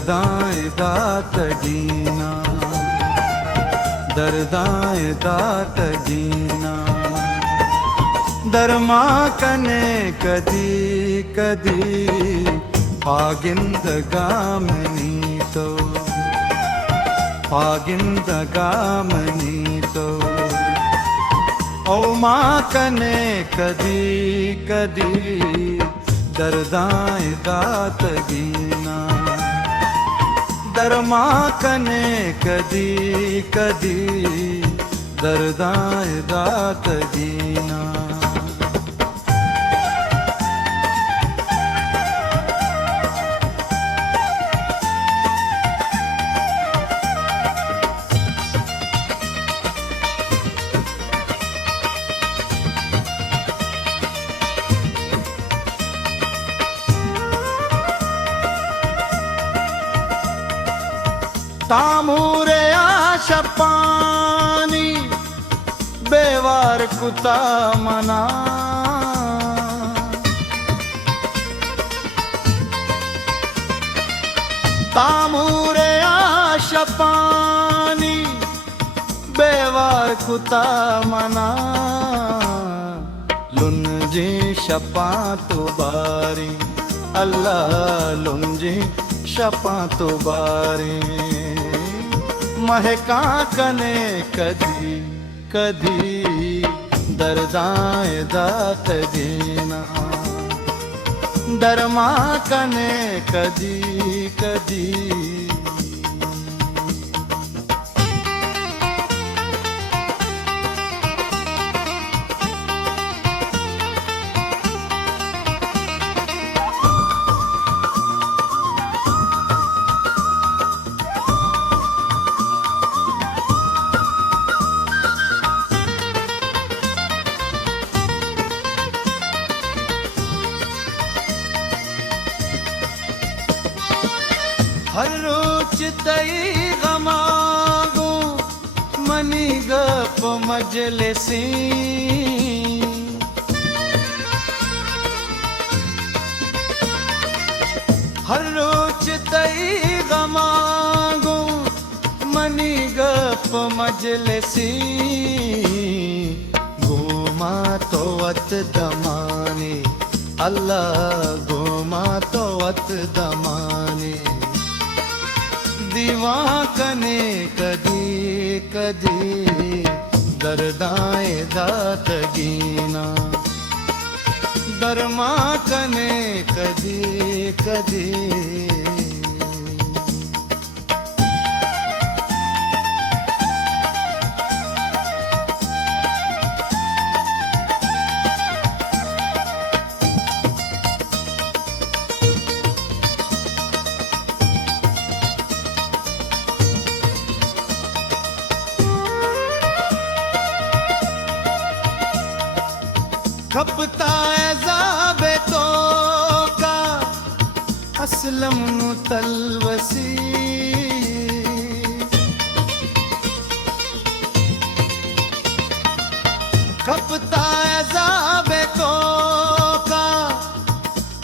दर्दाए दात गीना, दर्दाए दात गीना, दरमा कने कदी कदी पागिंदगामनी तो, पागिंदगामनी तो, ओ माँ कने कदी कदी दर्दाए दात गीना, दरमा कने कदी कदी दर्दाए दात गीना। तामूरे आशा पानी बेवार कुता मना, तामूरे आशा पानी बेवार कुता मना, लुंजी शपा तो बारी अल्लाह लुंजी शपा तो बारी, महका कने कदी कदी दर्दाए दात गीना, दरमा कने कदी कदी। हर रोज तई गमागो मनी गप मजलिसी, हर रोज तई गमागो मनी गप मजलिसी, घूमा तो वत दमानी अल्लाह घूमा तो वत दमानी, दीवा कने कदी कदी दर्दाए दात गीना, दरमा कने कदी कदी। खपता एज़ाबे तो का असलम नु तलवसी, खपता एज़ाबे तो का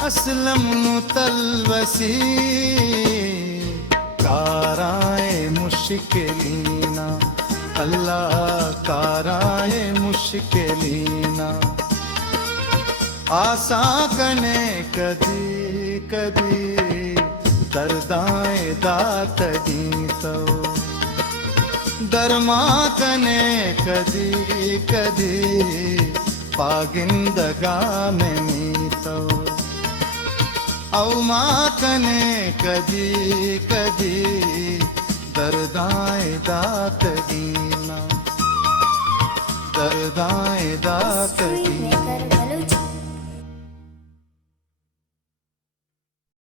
असलम नु तलवसी, काराए मुश्किलीना अल्लाह काराए मुश्किलीना, आसा कने कदी कदी दर्दाए दात गीतो, दरमा कने कदी कदी पागिंदगामनी मीतो, औ माँ कने कदी कदी दर्दाए दात गीना, दर्दाए दात गीना।